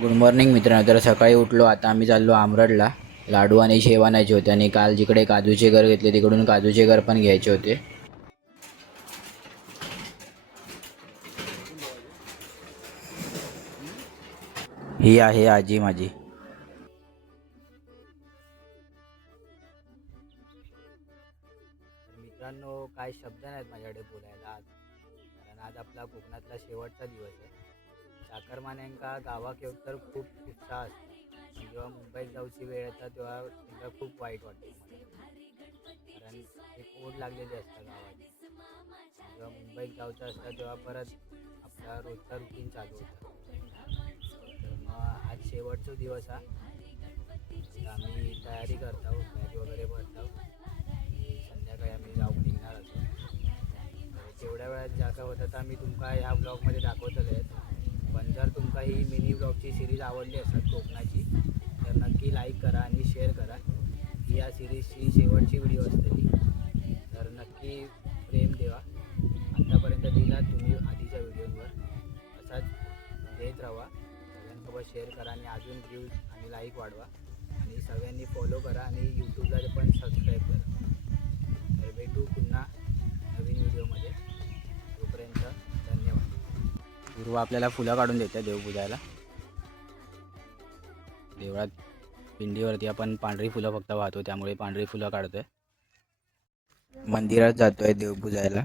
Good morning मित्रांनो. तर सकाळी उठलो, आता आम्ही चाललो आमरडला. लाडू आणि शेव आणायचे होते आणि काल जिकडे काजूचे घर घेतले तिकडून काजूचे घर पण घ्यायचे होते. ही आहे आजी माझी. मित्रांनो, काय शब्द नाहीत माझ्याकडे बोलायला आज, कारण आज आपला कोकणातला शेवटचा दिवस आहे. चाकरमान्यांका गावाक येऊन तर खूप उत्साह असतो, पण जेव्हा मुंबईत जाऊची वेळ येतात तेव्हा त्यांना खूप वाईट वाटतं. कारण एक ओढ लागलेली असते गावाची. जेव्हा मुंबईत जायचं असतं तेव्हा परत आपला रोजचा रुटीन चालू होतं. तर मग आज शेवटचा दिवस हा. आता आम्ही तयारी करत आहोत, बॅग वगैरे भरत आहोत आणि संध्याकाळी आम्ही जाऊन निघणार असतो. तेवढ्या वेळात ज्या काय होतं तर आम्ही तुमका ह्या ब्लॉगमध्ये दाखवतले आहेत. पण जर तुमका ही मिनी ब्लॉगची सिरीज आवडली असेल कोकणाची, तर नक्की लाईक करा आणि शेअर करा. ही या सिरीजची शेवटची व्हिडिओ असते, तर नक्की प्रेम देवा. आत्तापर्यंत दिला तुम्ही आधीच्या व्हिडिओवर, असाच देत राहा. सगळ्यांसोबत शेअर करा आणि अजून व्ह्यूज आणि लाईक वाढवा. आणि सगळ्यांनी फॉलो करा आणि यूट्यूबला पण सबस्क्राईब करा. तर भेटू पुन्हा नवीन व्हिडिओमध्ये. तोपर्यंत धन्यवाद. पूर्व आपल्याला फुलं काढून देते देवपूजायला. देवळात पिंडीवरती आपण पांढरी फुलं फक्त वाहतो, त्यामुळे पांढरी फुलं काढतोय. मंदिरात जातोय देवपूजायला.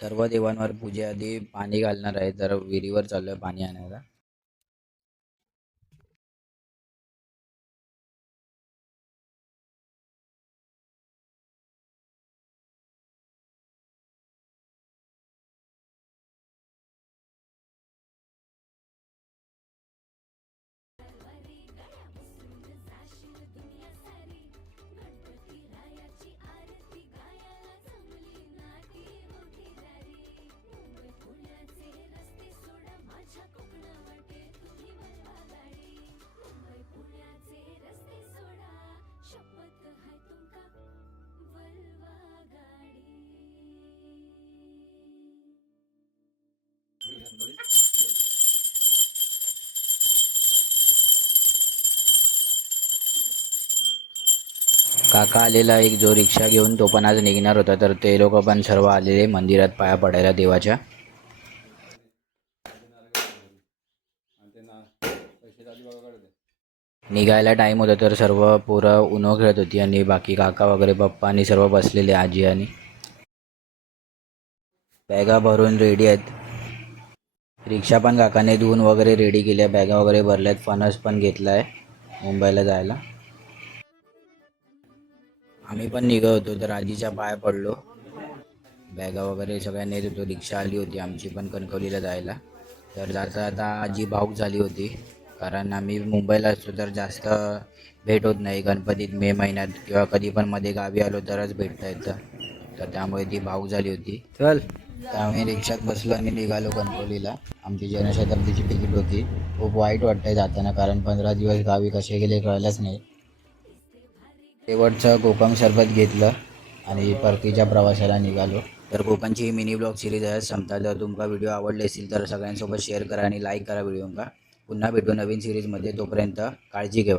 सर्व देवांवर पूजेआधी पाणी घालणार आहे, तर विहिरीवर चाललोय पाणी आणायला. काका आलेला एक जो रिक्षा घेऊन, तो पण आज निघणार होता. तर ते लोक पण सर्व आलेले मंदिरात पाया पडायला देवाच्या. निघायला टाईम होता तर सर्व पोरं उनो खेळत होती आणि बाकी काका वगैरे पप्पा आणि सर्व बसलेले आजी. आणि बॅगा भरून रेडी आहेत. रिक्षा पण काकाने धुवून वगैरे रेडी केल्या, बॅगा वगैरे भरल्यात. फणस पण घेतला आहे मुंबईला जायला. आम्ही पण निघत होतो तर आजीच्या पाया पडलो. बॅगा वगैरे सगळ्यांनी होतो. रिक्षा आली होती आमची पण कणकवलीला जायला. तर जाता जाता आजी भाऊक झाली होती, कारण आम्ही मुंबईला असतो तर जास्त भेट होत नाही. गणपतीत मे महिन्यात किंवा कधी पण मध्ये गावी आलो तरच भेटता येतं, तर त्यामुळे ती भाऊक झाली होती. चल, तर आम्ही रिक्षात बसलो आणि निघालो कणकवलीला. आमची जनशताब्दीची तिकीट होती. खूप वाईट वाटतंय जाताना, कारण 15 दिवस गावी कसे गेले कळलंच नाही. शेवटचं कोकम सरबत घेतलं आणि परतीच्या प्रवासाला निघालो. तर कोकणची ही मिनी ब्लॉग सिरीज आहे संपता. जर तुमका व्हिडिओ आवडले असतील तर सगळ्यांसोबत शेअर करा आणि लाईक करा व्हिडिओ का. पुन्हा भेटू नवीन सिरीजमध्ये. तोपर्यंत काळजी घ्या.